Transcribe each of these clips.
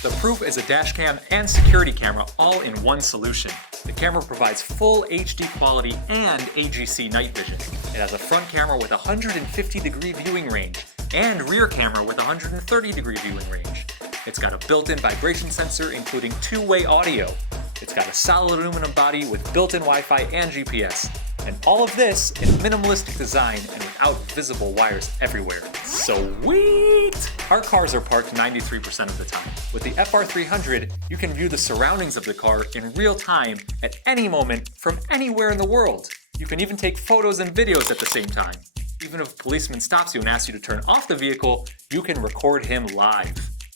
The Proof is a dash cam and security camera all in one solution. The camera provides full HD quality and AGC night vision. It has a front camera with 150-degree viewing range and rear camera with 130-degree viewing range. It's got a built-in vibration sensor including two-way audio. It's got a solid aluminum body with built-in Wi-Fi and GPS. And all of this in minimalistic design and without visible wires everywhere. Sweet! Our cars are parked 93% of the time. With the FR400, you can view the surroundings of the car in real time at any moment from anywhere in the world. You can even take photos and videos at the same time. Even if a policeman stops you and asks you to turn off the vehicle, you can record him live.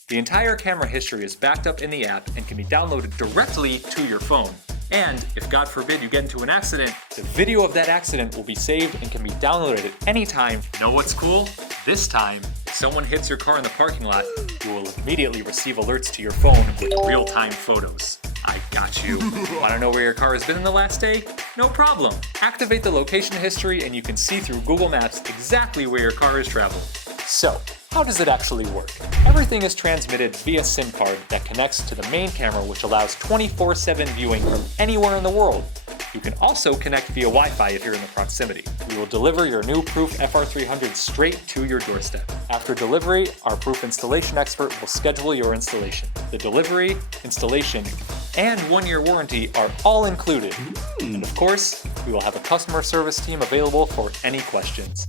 The entire camera history is backed up in the app and can be downloaded directly to your phone. And if God forbid you get into an accident, the video of that accident will be saved and can be downloaded at any time. Know what's cool? This time, if someone hits your car in the parking lot, you will immediately receive alerts to your phone with real-time photos. I got you. Want to know where your car has been in the last day? No problem. Activate the location history and you can see through Google Maps exactly where your car has traveled. So, how does it actually work? Everything is transmitted via SIM card that connects to the main camera, which allows 24/7 viewing from anywhere in the world. You can also connect via Wi-Fi if you're in the proximity. We will deliver your new Proof FR400 straight to your doorstep. After delivery, our Proof installation expert will schedule your installation. The delivery, installation, and 1-year warranty are all included. And of course, we will have a customer service team available for any questions.